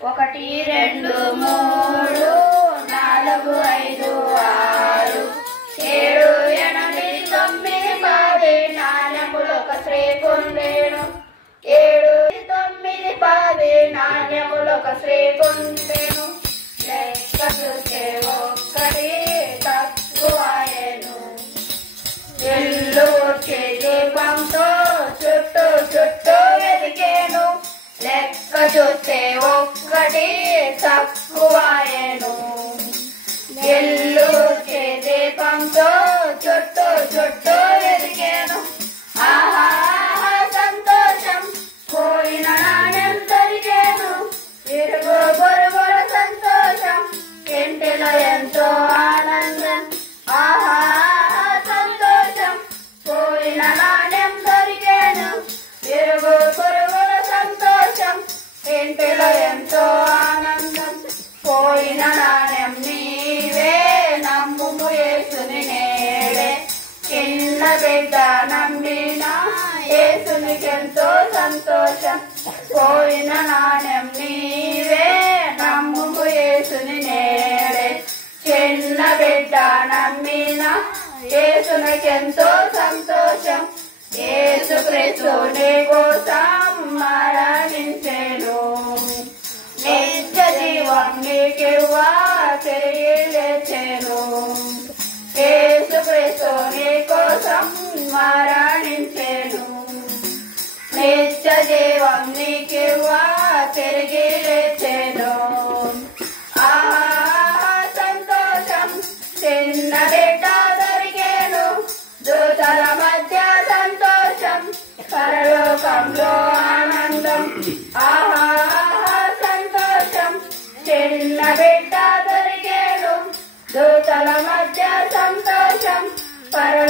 1 2 3 4 5 6 7 8 9 10 నాణ్యములొక శ్రీ కుందేను 7 9 10 నాణ్యములొక శ్రీ కుందేను లెక్క చూస్తే ఒక్కటి తక్కువాయెను ఇల్లు వచ్చే దీపంతో చుట్టూ చుట్టూ వెతికేను లెక్క చూస్తే ఒక్కటి తక్కువాయెను ఇల్లు వచ్చే దీపంతో చుట్టూ చుట్టూ వెతికేను ఆహా సంతోషం పోయిన నాణ్యం దొరికేను ఇరుగు పొరుగుల సంతోషం ఇంటిలో ఎంతో ఆనందం ఆహా సంతోషం పోయిన నాణ్యం దొరికేను ఇరుగు పొరుగుల సంతోషం ఇంటిలో ఎంతో ఆనందం పోయిన నాణ్యం నీవే నమ్ముము యేసుని నేడే చిన్న బిడ్డ నమ్మిన యేసునికెంతో సంతోషం పోయిన నాణ్యం నీవే నమ్ముము యేసుని నేడే చిన్న బిడ్డ నమ్మిన యేసునికెంతో సంతోషం యేసుక్రీస్తు నీ కోసం మరణించెను నిత్య జీవం నీకివ్వా తిరిగి లేచెను యేసుక్రీస్తు నీ కోసం మరణించెను నిత్య జీవం నీకివ్వా తిరిగి లేచెను ఆహా సంతోషం చిన్న బిడ్డ దొరికేను దూతల మధ్య సంతోషం పరలోకంలో ఆనందం ఆహా సంతోషం చిన్న బిడ్డ దొరికేను దూతల మధ్య సంతోషం పరలోకంలో